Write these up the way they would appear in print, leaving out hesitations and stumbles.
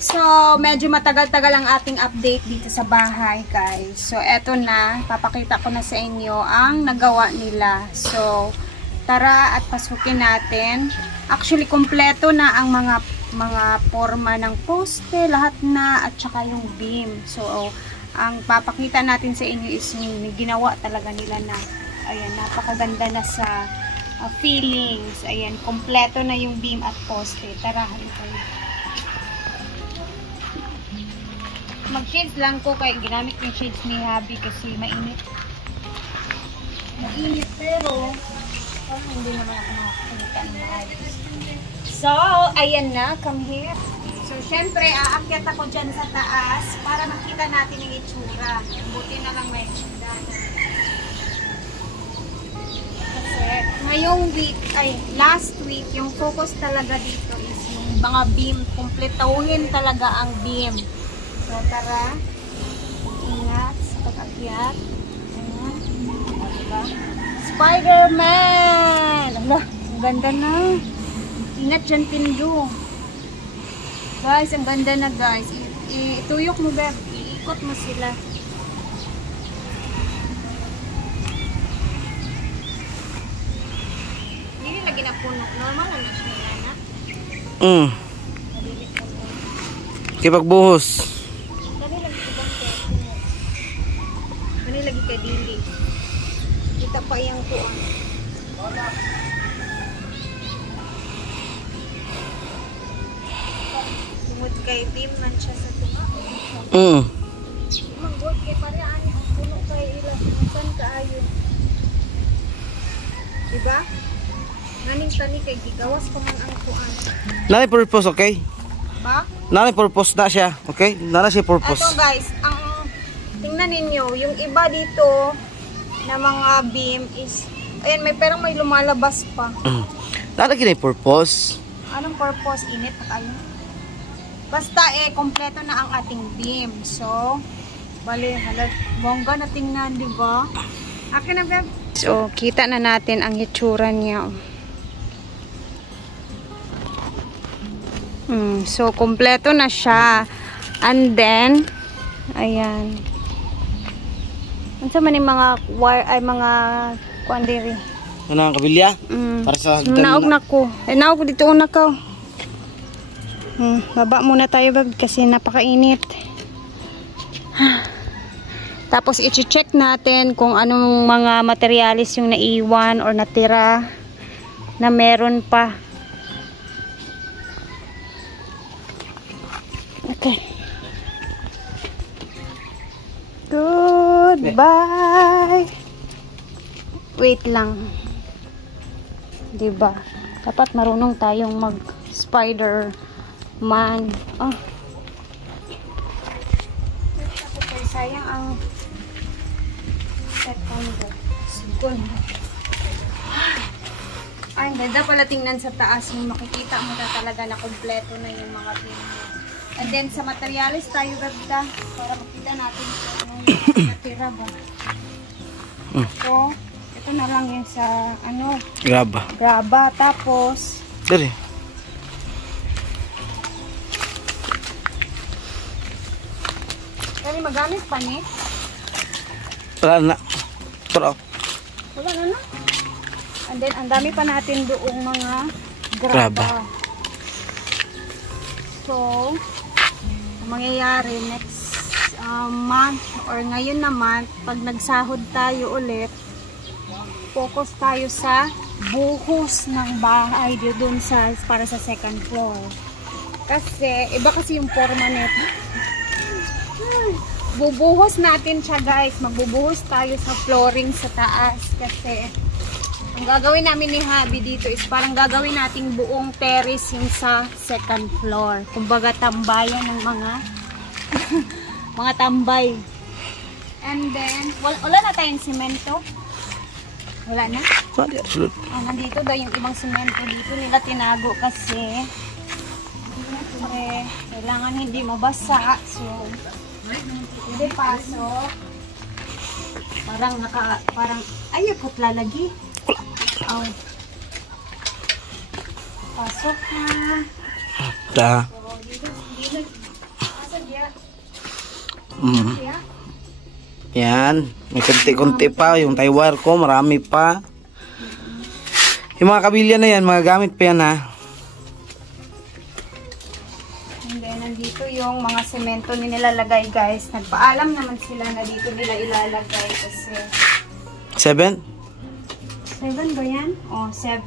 So, medyo matagal-tagal ang ating update dito sa bahay, guys. So, eto na. Papakita ko na sa inyo ang nagawa nila. So, tara at pasukin natin. Actually, kompleto na ang mga forma ng poste, lahat na, at saka yung beam. So, ang papakita natin sa inyo is yung ginawa talaga nila na, ayan, napakaganda na sa feelings. Ayan, kompleto na yung beam at poste. Tara, halika. Mag-shades lang ko kaya ginamit yung shades ni Habi kasi mainit. Mainit pero parang hindi naman ako nakakita ng maayos. So, ayan na. Come here. So, syempre, aakyat ako dyan sa taas para makita natin yung itsura. Buti na lang may hagdanan. Kasi, ngayong week, last week, yung focus talaga dito is yung mga beam. Kumpletuhin talaga ang beam. So, tara. Ingat sa pag-akyat. Ayan. Diba? Spider-Man! Ala, ang ganda na. Ingat dyan, Pindo. Guys, ang ganda na, guys. Ituyok mo, Beb. Iikot mo sila. Hindi lagi na puno. Normal lang na siya, Nana. Kipagbuhos. Lagi ka dili. Kita pa yung kuang. Tungod kay beam man siya sa tunga. Manggod kay pare ani ang puno kay ila. San kaayo. Diba? Nganing tani kay gigawas pa man ang kuan. Nanay purpose, okay? Ba? Nanay purpose na siya, okay? Nanay siya purpose. Ito guys, tingnan ninyo, yung iba dito na mga beam is, ayan, parang may lumalabas pa. Lalagyan na yung purpose. Anong purpose? Init na kayo? Basta kompleto na ang ating beam. So, bali, bongga na tingnan, di ba? Akin na, Beb. So, kita na natin ang itsura niya. So, kompleto na siya. And then, ayan. Ano man yung mga wire, mga kuandiri. Ano ang kabilya? Para sa naog na ko. Naog dito una ka. Baba muna tayo, Bab, kasi napakainit. Tapos i-check natin kung anong mga materialis yung naiwan or natira na meron pa. Okay. Goodbye. Wait lang. Diba? Dapat marunong tayong mag-Spider-Man. Oh. Sayang ang segundo. Ay, ganda pala tingnan sa taas. Yung makikita mo na talaga na kompleto na yung mga beam. And then sa materialis tayo ganda para makita natin kung natira ba. So, ito na lang yung sa graba. Graba. Tapos Dali. Kaya magamit pa ni? Wala na. Pero Wala na. And then ang dami pa natin doong mga graba. So, ang mangyayari next month or ngayon naman, pag nagsahod tayo ulit, focus tayo sa buhos ng bahay doon para sa second floor. Kasi, iba kasi yung forma nito. Bubuhos natin siya, guys. Magbubuhos tayo sa flooring sa taas. Kasi, ang gagawin namin ni Habi dito is parang gagawin nating buong terrace yung sa second floor. Kumbaga tambayan ng mga mga tambay. And then, wala na tayong semento. Wala na? Nandito daw yung ibang semento dito nila tinago kasi kailangan hindi mabasa. So, hindi pasok. Parang ayakot lalagi. Oh. Pasok na. Ta. So, Yeah. Yan. May konti-konti pa. Yung tie wire ko, marami pa. Yung mga kabilya na yan, mga gamit pa yan ha. And then, nandito yung mga semento ni nilalagay guys. Nagpaalam naman sila na dito nila ilalagay kasi... 7? 7 ba yan? Oh, 7.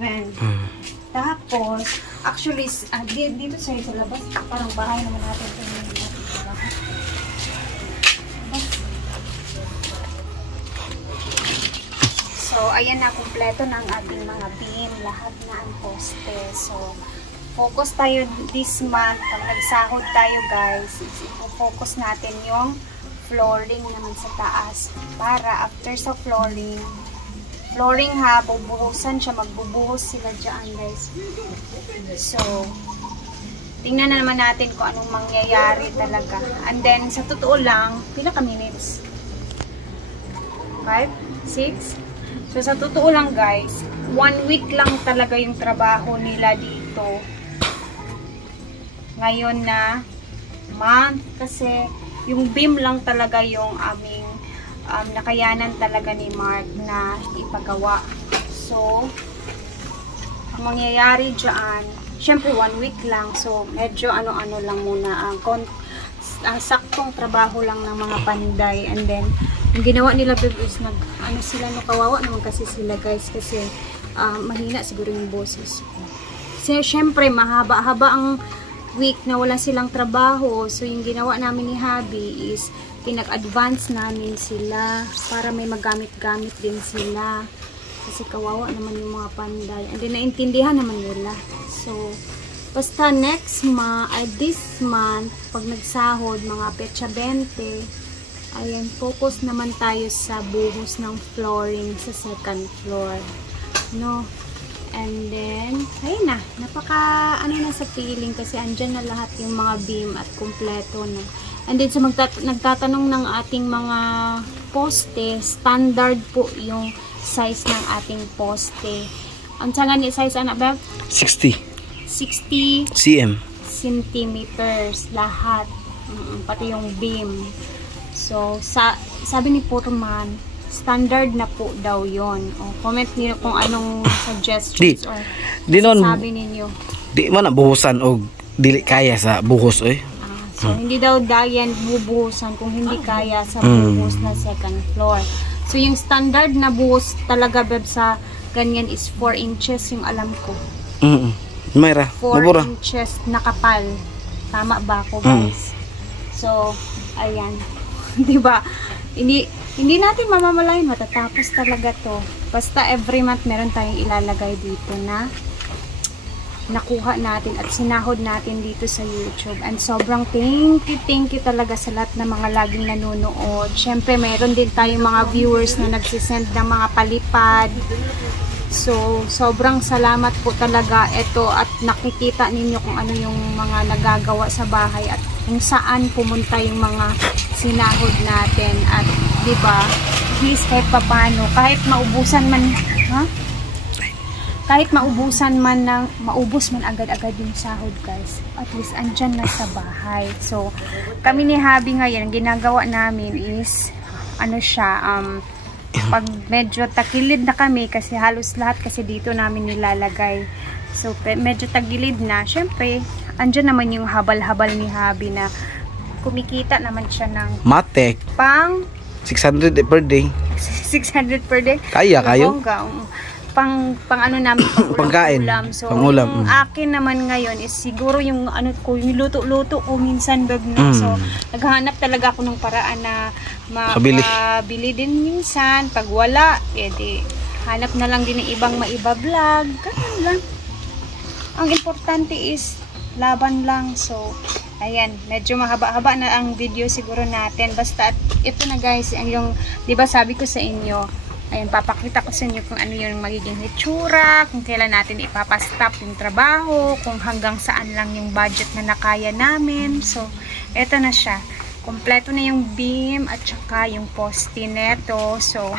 Tapos, actually, dito sa labas, parang bahay naman natin. So, ayan na, kumpleto na ang ating mga beam. Lahat na ang poste. So, focus tayo this month. Pag nagsahod tayo, guys, focus natin yung flooring naman sa taas. Para after sa flooring ha, bubuhusan siya. Magbubuhos sila dyan, guys. So, tingnan na naman natin kung anong mangyayari talaga. And then, sa totoo lang, pila ka minutes? 5? 6? So, sa totoo lang guys, 1 week lang talaga yung trabaho nila dito. Ngayon na month, kasi yung beam lang talaga yung aming nakayanan talaga ni Mark na ipagawa. So, ang mangyayari dyan, syempre 1 week lang. So, medyo ano-ano lang muna. Saktong trabaho lang ng mga panday. And then, yung ginawa nila is sila kawawa naman kasi sila guys kasi mahina siguro yung boses. So, syempre mahaba-haba ang week na wala silang trabaho. So, yung ginawa namin ni Habi is pinag-advance namin sila para may magamit-gamit din sila. Kasi kawawa naman yung mga panday. And then, naintindihan naman nila. So, basta next month, this month, pag nagsahod, mga petsa 20, ayan, focus naman tayo sa buhos ng flooring sa second floor. No? And then, ayun na. Na sa feeling kasi andyan na lahat yung mga beam at kumpleto na. And then, sa nagtatanong ng ating mga poste, standard po yung size ng ating poste. Ang tsaga ni size, ano ba? 60 cm. Centimeters lahat. Pati yung beam. So, sabi ni Foreman, standard na po daw yon. Comment niyo kung anong suggestions or sabi ninyo. Di man na buhusan o dili kaya sa buhos oy. So, hindi daw dayan bubuhusan kung hindi kaya sa buhos na second floor. So, yung standard na buhos talaga beb sa ganyan is 4 inches yung alam ko. Mayra, 4 inches na kapal. Tama ba ako guys? So, ayan. Diba? Hindi natin mamamalayan matatapos talaga to. Basta every month meron tayong ilalagay dito na nakuha natin at sinahod natin dito sa YouTube. And sobrang thank you talaga sa lahat ng mga laging nanonood. Syempre meron din tayong mga viewers na nagsisend ng mga palipad. So, sobrang salamat po talaga ito at nakikita ninyo kung ano yung mga nagagawa sa bahay at kung saan pumunta yung mga sinahod natin at 'di ba? At least kahit papaano, kahit maubusan man, kahit maubusan man ng maubos man agad-agad yung sahod, guys. At least andyan na sa bahay. So, kami ni Habi ngayon, ang ginagawa namin is pag medyo takilid na kami kasi halos lahat kasi dito namin nilalagay. So, medyo tagilid na. Syempre, andyan naman yung habal-habal ni Habi na kumikita naman siya ng matek. Pang 600 per day. 600 per day? Kaya, kayo? Pang ano namin, pangkain. So, pangulam. Yung akin naman ngayon is siguro yung ano ko, yung luto-luto ko minsan bag na. So, naghahanap talaga ako ng paraan na makabili din minsan. Pag wala, edi hanap na lang din ng ibang maiba-vlog. Ganun lang. Ang importante is laban lang. So, ayan, medyo mahaba-haba na ang video siguro natin. Basta ito na guys, yung 'di ba sabi ko sa inyo, ayan, papakita ko sa inyo kung ano yung magiging hitsura, kung kailan natin ipapastop yung trabaho, kung hanggang saan lang yung budget na nakaya namin. So, eto na siya. Kompleto na yung beam at saka yung poste neto. So,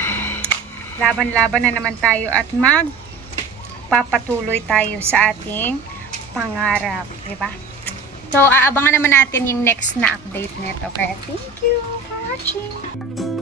laban-laban na naman tayo at magpapatuloy tayo sa ating pangarap. Diba? So, aabangan naman natin yung next na update nito. Kaya, thank you for watching!